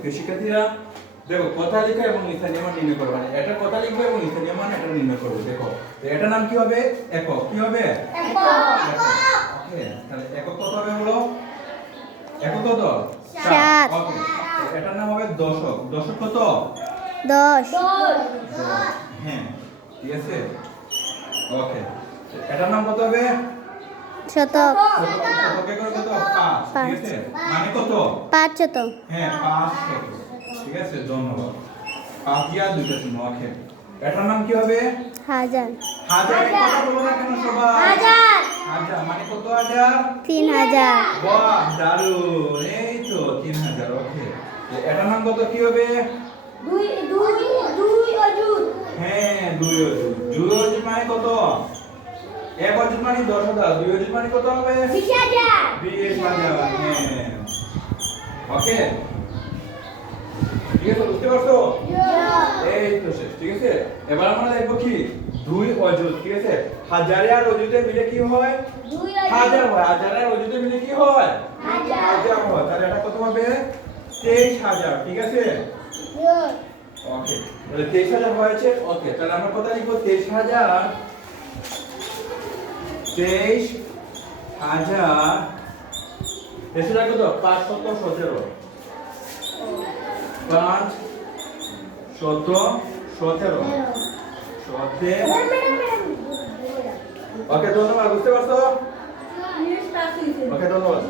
প্রিয় শিক্ষার্থীরা দেখো কথা লেখা এবং স্থানীয় মান নির্ণয় করবে মানে এটা কথা লিখবে এবং স্থানীয় মান এটা নির্ণয় করবে দেখো। তো এটার নাম কি হবে? একক। কি হবে? ওকে তাহলে একক কত হবে বলো? একক কত? সাত। ওকে। এটার নাম হবে দশক। দশক কত? দশ। হ্যাঁ ঠিক আছে? ওকে। এটার নাম কত হবে? শতক পাঁচ। মানে শতক হ্যাঁ পাঁচ শত ঠিক আছে ধন্যবাদ। পাঁচ দুইটা শূন্য ওকে এটার নাম কি হবে? হাজার। হাজার। কথা বলো না কেন সবাই? হাজার। হাজার। মানে কত হাজার? তিন হাজার। বাহ দারুণ। এই তো তিন হাজার। ওকে। এটার নাম কত? কি হবে? দুই দুই দুই অযুত। হ্যাঁ দুই অযুত। দুই অযুত মানে কত? এক অযুত মানে দশ হাজার দুই অযুত মানে কত হবে? বিশ হাজার। হ্যাঁ। ওকে। ঠিক আছে বুঝতে পারছ? এই তো শেষ ঠিক আছে? এবার আমরা দেখব কি? দুই অযুত ঠিক আছে? হাজারে আর অযুতে মিলে কি হয়? হাজার হয় হাজার আর অযুতে মিলে কি হয়। হাজার। হয় তাহলে এটা কত হবে? তেইশ হাজার ঠিক আছে? ওকে তাহলে তেইশ হাজার হয়েছে ওকে তাহলে আমরা কথা লিখব? তেইশ হাজার তেইশ হাজার এসে হাজার তো পাঁচ শত সতেরো। পাঁচ শত সতেরো। সতেরো ওকে ধন্যবাদ বুঝতে পারছ? ওকে ধন্যবাদ।